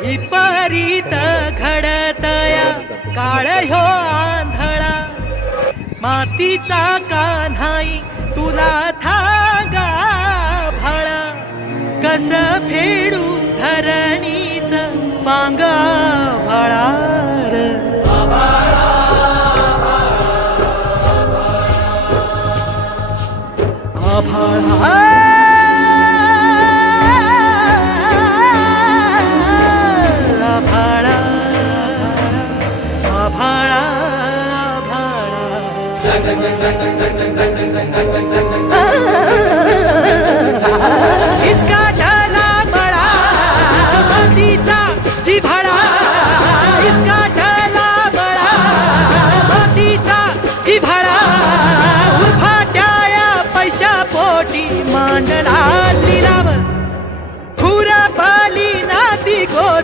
विपरीत घडतया काळ ह्यो आंधळा मातीचा कान्हाई तुला थांगा भाळा कस फेडू धरणीच पांगा भाळार आभाळा इसका ढला बळा मातीचा जिव्हाळा